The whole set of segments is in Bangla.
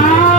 Thank you.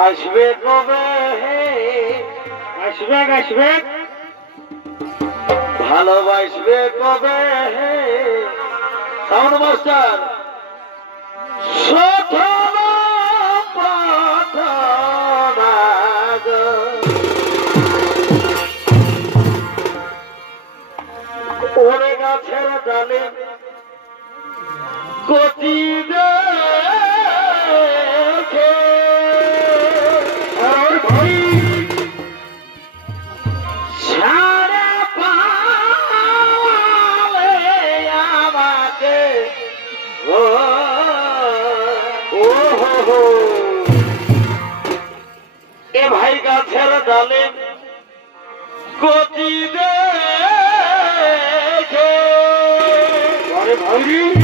আসবে কবে আসবে আসবে। ভালোবাসবে কবে সাউন্ড মাস্টার। গাছের ডালে দেখে গতি দে আরে ভাই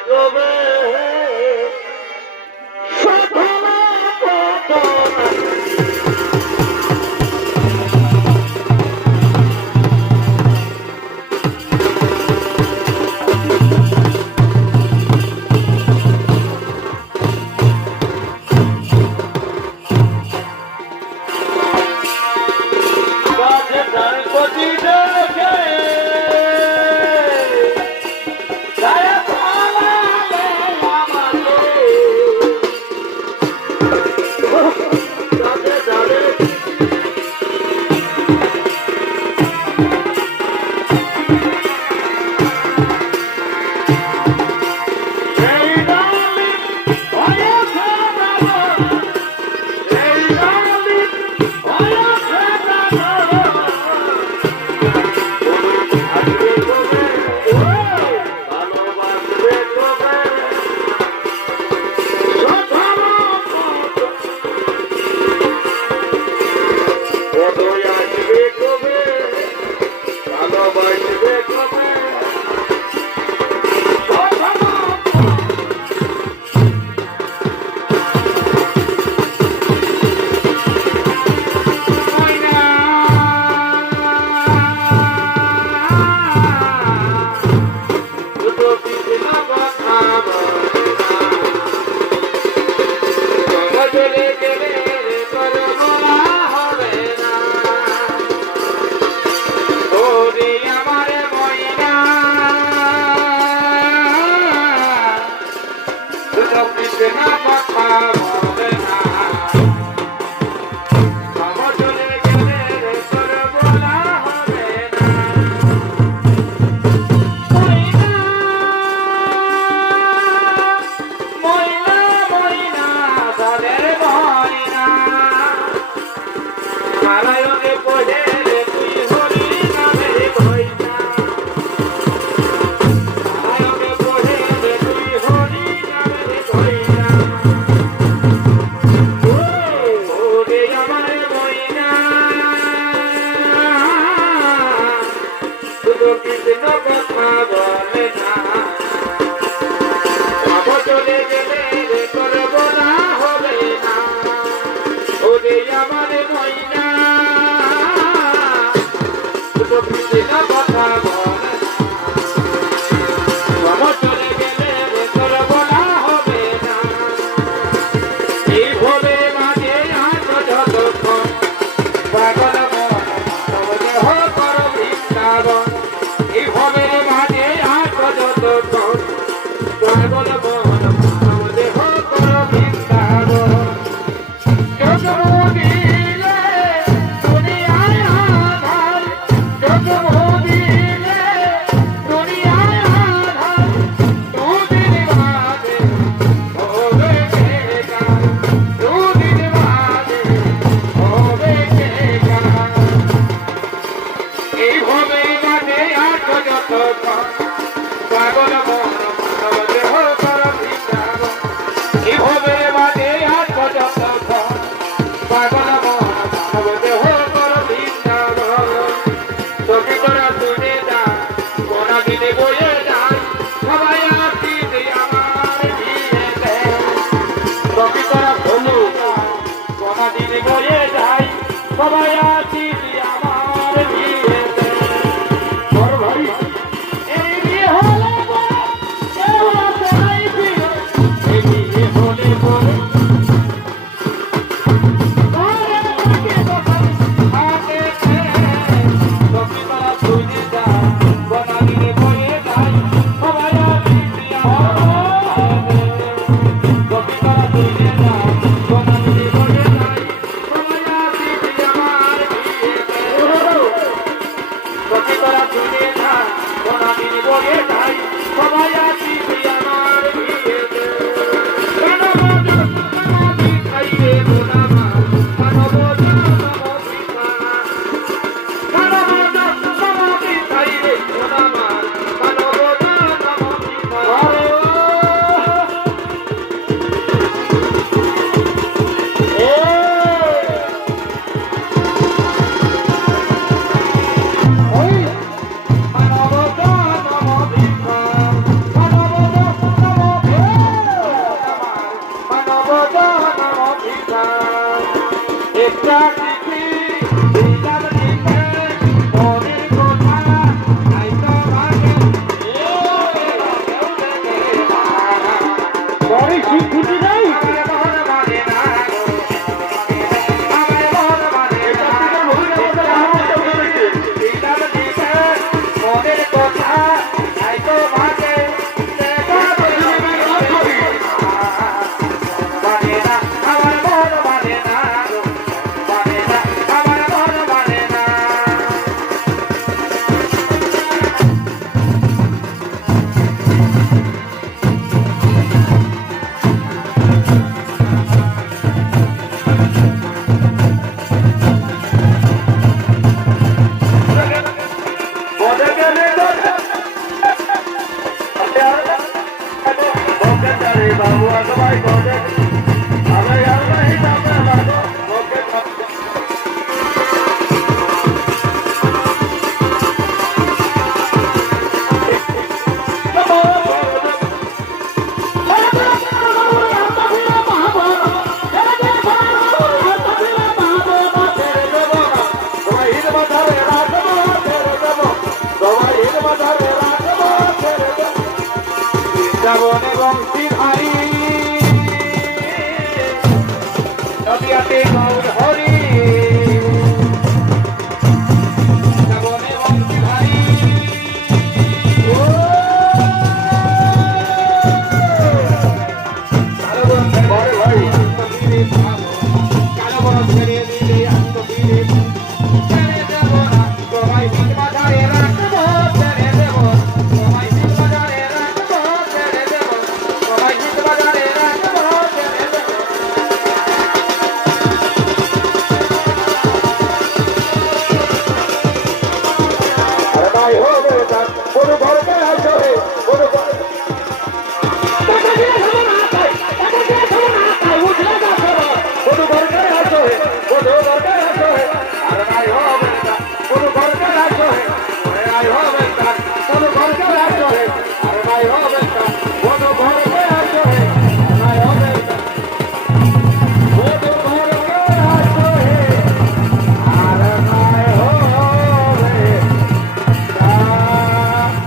come lo que se nos ha pasado. সবাই Come on, y'all. স্বীকৃতি নেই জীবন এবং সিহারি নদিয়াতে Aranaiô!